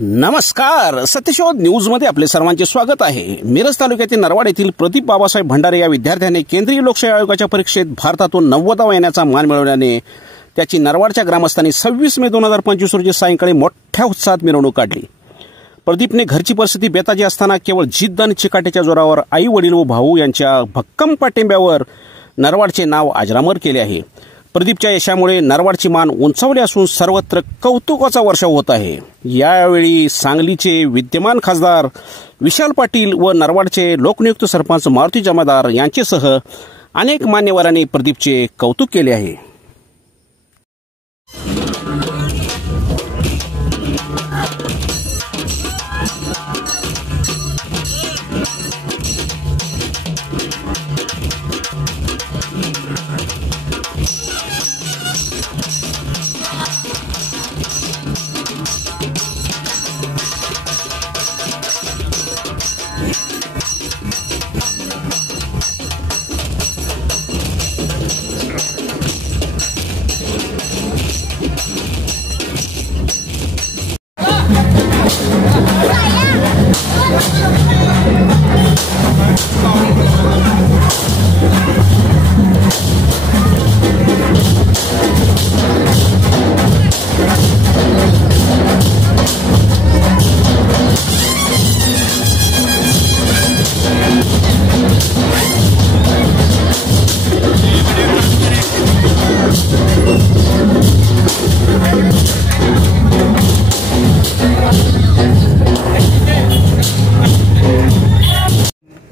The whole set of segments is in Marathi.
नमस्कार, सत्यशोध न्यूजमध्ये आपले सर्वांचे स्वागत आहे। मिरज तालुक्यातील नरवाड येथील प्रदीप बाबासाहेब भंडारे या विद्यार्थ्याने केंद्रीय लोकशाही आयोगाच्या परीक्षेत भारतातून 90वा येण्याचा मान मिळवल्याने त्याची नरवाडच्या ग्रामस्थांनी 26 मे 2025 रोजी सायंकाळी मोठ्या उत्साहात मिरवणूक काढली। प्रदीपने घरची परिस्थिती बेताची असताना केवळ जिद्द आणि चिकाटीच्या जोरावर आई वडील व भाऊ यांच्या भक्कम पाठिंब्यावर नरवाडचे नाव अजरामर केले आहे। प्रदीपच्या यशामुळे नरवाडची मान उंचावली असून सर्वत्र कौतुकाचा वर्षाव होत आहे। यावेळी सांगलीचे विद्यमान खासदार विशाल पाटील व नरवाडचे लोकनियुक्त सरपंच मारुती जमादार यांच्यासह अनेक मान्यवरांनी प्रदीपचे कौतुक केले आहे।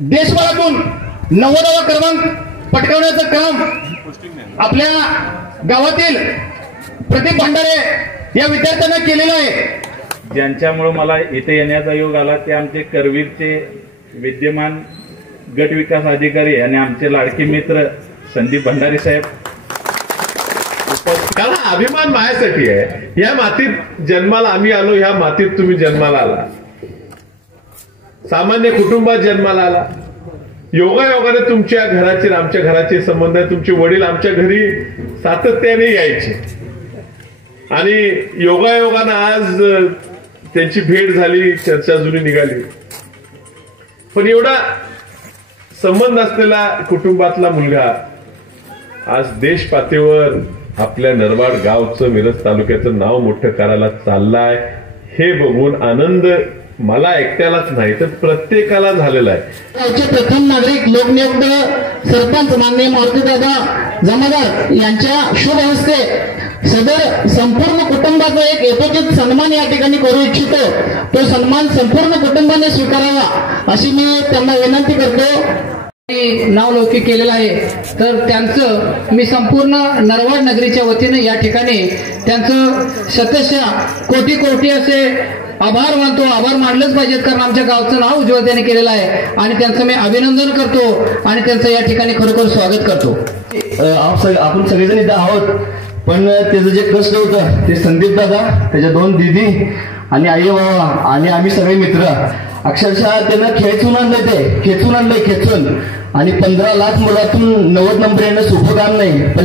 देशभरातून 90वा क्रमांक पटकावण्याचं काम आपल्या गावातील प्रदीप भंडारे या विद्यार्थ्यांना केलेलं आहे। ज्यांच्यामुळे मला इथे येण्याचा योग आला ते आमचे करवीरचे विद्यमान गट विकास अधिकारी आणि आमचे लाडके मित्र संदीप भंडारे साहेब। कारण अभिमान माझ्यासाठी आहे। या मातीत जन्माला आम्ही आलो, ह्या मातीत तुम्ही जन्माला आला, सामान्य कुटुंबात जन्माला आला। योगायोगाने तुमच्या घराचे आमच्या घराचे संबंध आहे। तुमचे वडील आमच्या घरी सातत्याने यायचे आणि योगायोगानं आज त्यांची भेट झाली, चर्चा जुनी निघाली। पण एवढा संबंध असलेला कुटुंबातला मुलगा आज देश पातळीवर आपल्या नरवाड गावचं, मिरज तालुक्याचं नाव मोठं करायला चाललाय, हे बघून आनंद मला एकट्यालाच नाही तर प्रत्येकाला झालेला आहे। प्रथम नागरिक लोकनियुक्त सरपंच माननीय मारुतीदादा जमादार यांच्या शुभ हस्ते सदर संपूर्ण कुटुंबाचा एक यथोचित सन्मान या ठिकाणी करू इच्छितो। तो सन्मान संपूर्ण कुटुंबाने स्वीकारावा अशी मी त्यांना विनंती करतो। नावलौकिक केलेला आहे तर त्यांचं मी संपूर्ण नरवाड नगरीच्या वतीने या ठिकाणी त्यांचं शतशः कोटी कोटी असे आभार मानतो। आभार मानलेच पाहिजेत कारण आमच्या गावचं नाव उज्ज्वल त्यांनी केलेलं आहे आणि त्यांचं मी अभिनंदन करतो आणि त्यांचं या ठिकाणी खरोखर स्वागत करतो। आपण सगळेजण इथं आहोत, पण त्याचं जे कष्ट होतं ते संदीप दादा, त्याच्या 2 दीदी आणि आई बाबा आणि आम्ही सगळे मित्र अक्षरशः त्यांना खेचून आणलंय खेचून आणि 15 लाख मुलातून 90 नंबर येणं सोपं काम नाही।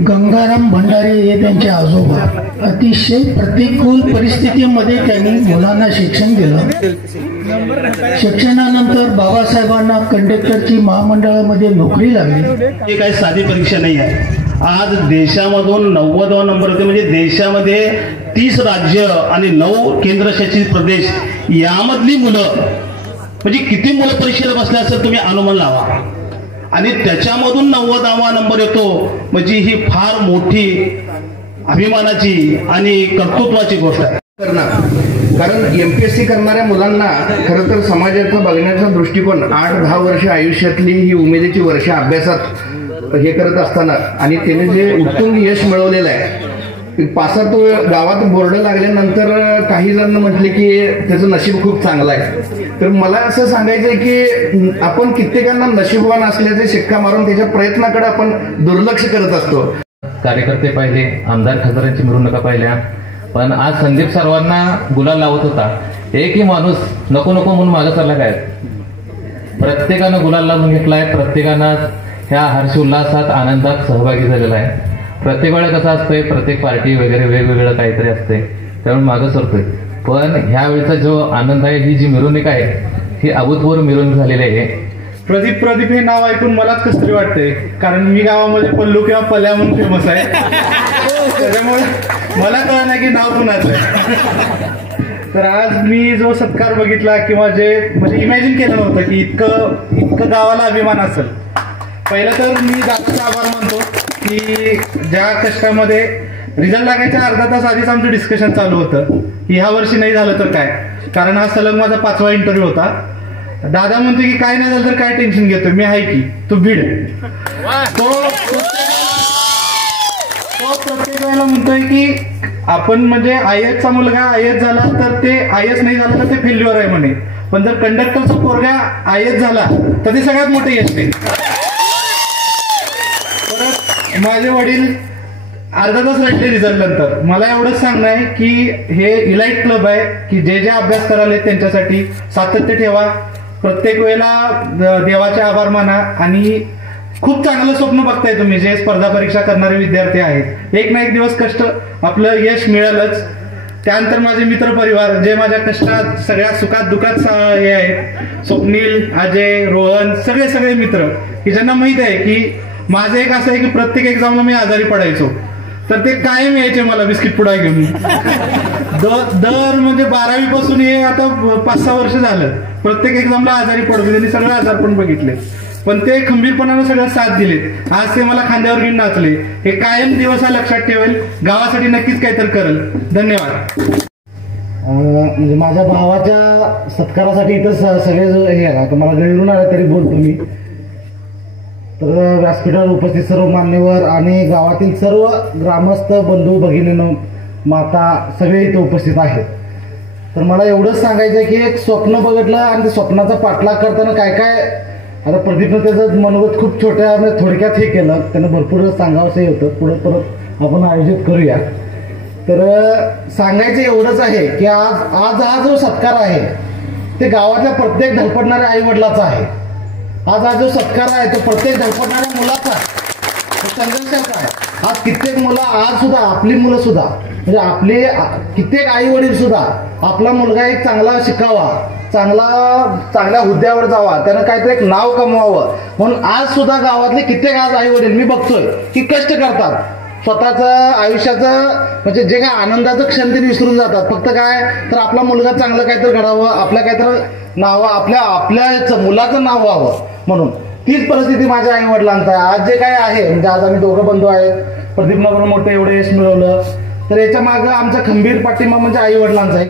गंगाराम भंडारे हे त्यांचे आजोबा अतिशय प्रतिकूल परिस्थितीमध्ये त्यांनी मुलांना शिक्षण दिलं। शिक्षणानंतर बाबासाहेबांना कंडक्टरची महामंडळामध्ये नोकरी लागली। ही काही साधी परीक्षा नाही आहे। आज देशामधून 90वा नंबर होते, म्हणजे देशामध्ये 30 राज्य आणि 9 केंद्रशासित प्रदेश यामधली मुलं, म्हणजे किती मुलं परीक्षेला बसले असेल तुम्ही अनुमान लावा आणि त्याच्यामधून 90वा नंबर येतो म्हणजे ही फार मोठी अभिमानाची आणि कर्तृत्वाची गोष्ट आहे। कारण एमपीएससी करणाऱ्या मुलांना खरं तर समाजाचा बघण्याचा दृष्टिकोन 8-10 वर्ष आयुष्यातली ही उमेदीची वर्ष अभ्यासात हे करत असताना आणि त्याने जे उत्तुंग यश मिळवलेलं आहे, पासार तो गावात बोर्ड लागल्यानंतर काही जण म्हटले की त्याचं नशीब खूप चांगलं आहे। तर मला असं सांगायचंय की आपण कित्येकांना नशीबवान असल्याचे शिक्का मारून त्याच्या प्रयत्नाकडे आपण दुर्लक्ष करत असतो। कार्यकर्ते पाहिले, आमदार खासदारांची मिरवणुका पाहिल्या, पण आज संदीप सर्वांना गुलाल लावत होता। एकही माणूस नको नको म्हणून मागे चालला काय? प्रत्येकानं गुलाल लावून घेतलाय, प्रत्येकानं ह्या हर्ष उल्हासात आनंदात सहभागी झालेला आहे। प्रत्येक वेळा कसं असतंय, प्रत्येक पार्टी वगैरे वेगवेगळं काहीतरी असते, त्यामुळे मागं सरतोय. पण ह्यावेळेचा जो आनंद आहे, ही जी मिरवणूक आहे ही अभूतपूर्व मिरवणूक झालेली आहे. प्रदीप हे नाव ऐकून मलाच कसं तरी वाटतंय, कारण मी गावामध्ये पल्लू किंवा पल्या म्हणून फेमस आहे. त्याच्यामुळे मला कळलं नाही की नाव कुणाचं आहे. तर आज मी जो सत्कार बघितला किंवा जे म्हणजे इमॅजिन केलं नव्हतं की इतकं गावाला अभिमान असेल. पहिलं तर मी दादाचा आभार मानतो की ज्या कष्टामध्ये रिझल्ट लागायच्या अर्धा तास आधीच आमचं डिस्कशन चालू होतं की ह्या वर्षी नाही झालं तर काय, कारण हा सलग माझा 5वा इंटरव्ह्यू होता. दादा म्हणतो की काय नाही झालं तर काय टेन्शन घेतो, मी आहे की तू भिड. तो प्रत्येक वेळेला म्हणतोय की आपण म्हणजे IAS चा मुलगा IAS झाला तर ते IAS नाही झालं तर ते फेल्युअर आहे म्हणे, पण जर कंडक्टरचा पोरगा IAS झाला तर ते सगळ्यात मोठे यश आहे. परत माझे वडील अर्धा तास राहिले रिझल्ट नंतर. मला एवढंच सांगणं आहे की हे इलाइट क्लब आहे की जे अभ्यास कराले त्यांच्यासाठी सातत्य ठेवा. प्रत्येक वेळेला देवाचे आभार माना आणि खूप चांगलं स्वप्न बघताय तुम्ही जे स्पर्धा परीक्षा करणारे विद्यार्थी आहेत. एक ना एक दिवस कष्ट आपलं यश मिळेलच. त्यानंतर माझे मित्र परिवार जे माझ्या कष्टात सगळ्या सुखात दुखात हे आहेत, स्वप्नील, अजय, रोहन, सगळे मित्र की ज्यांना माहित आहे की माझं एक असं आहे की प्रत्येक एक्झामला मी आजारी पडायचो तर ते कायम यायचे मला बिस्किट पुडा घेऊन. दर म्हणजे 12वी पासून हे आता 5-6 वर्ष झालं प्रत्येक एक्झामला आजारी पडतो. त्यांनी सगळे आजार पण बघितले पण ते खंबीरपणाने सगळं साथ दिलेत. आज ते मला खांद्यावर घेऊन नाचले. हे कायम दिवस हा लक्षात ठेवेल, गावासाठी नक्कीच काहीतरी करेल. धन्यवाद. म्हणजे माझ्या भावाच्या सत्कारासाठी इथं सगळे हे आहे ना, मला गैरून आलं तरी बोलतो मी. तर व्यासपीठावर उपस्थित सर्व मान्यवर आणि गावातील सर्व ग्रामस्थ बंधू भगिनींनो, माता सगळे इथं उपस्थित आहेत. तर मला एवढंच सांगायचं आहे की एक स्वप्न बघितलं आणि त्या स्वप्नाचा पाठलाग करताना काय आता प्रदीपनं त्याचं मनोगत खूप छोट्या थोडक्यात हे केलं, त्यानं भरपूर सांगावंसंही होतं. पुढे परत आपण आयोजित करूया. तर सांगायचं एवढंच आहे की आज हा जो सत्कार आहे ते गावातल्या प्रत्येक धडपडणाऱ्या आई वडिलाचा आहे. आज हा जो सत्कार आहे तो प्रत्येक धडपडणाऱ्या मुलाचा आहे, संघर्षाचा आहे. आज कित्येक मुलं, आज सुद्धा आपली मुलं सुद्धा म्हणजे आपले कित्येक आई वडील सुद्धा आपला मुलगा एक चांगला शिकावा, चांगल्या हुद्द्यावर जावा, त्यानं काहीतरी एक नाव कमवावं म्हणून आज सुद्धा गावातले कित्येक आज आई वडील मी बघतोय की कष्ट करतात. स्वतःचं आयुष्याचं म्हणजे जे काय आनंदाचं क्षण ते विसरून जातात. फक्त काय तर आपला मुलगा चांगलं काहीतरी घडावं, आपल्या काहीतरी नाव, आपल्या मुलाचं नाव व्हावं म्हणून. तीच परिस्थिती माझ्या आई वडिलांचा आहे. आज जे काय आहे म्हणजे आज आम्ही दोघं बंधू आहेत, प्रदीपनं मोठं एवढं यश मिळवलं तर याच्या मागं आमचा खंबीर पाठिंबा म्हणजे आई वडिलांचा आहे.